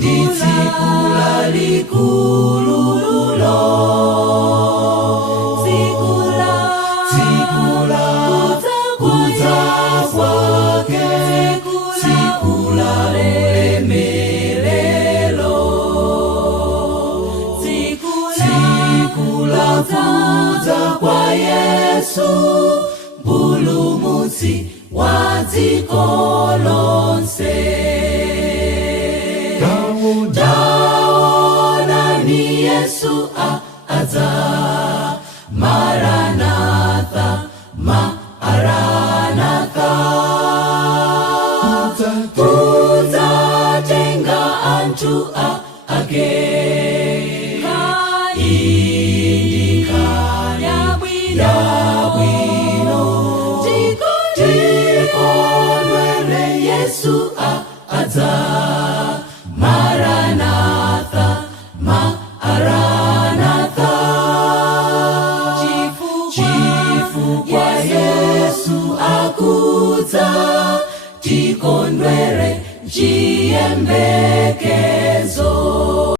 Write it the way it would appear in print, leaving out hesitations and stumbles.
Ditsikula likululo Tsikula Kudza kwake Tsikula ulemelelo Tsikula kudza kwa Yesu Mpulumutsi wa dziko lonse Taona ni Yesu adza Maranatha Maranatha Kudzatenga anthu ake yabwino tikondwere Yesu adza Maranatha Maranatha chifukwa Yesu akudza tikondwere chiyembekezo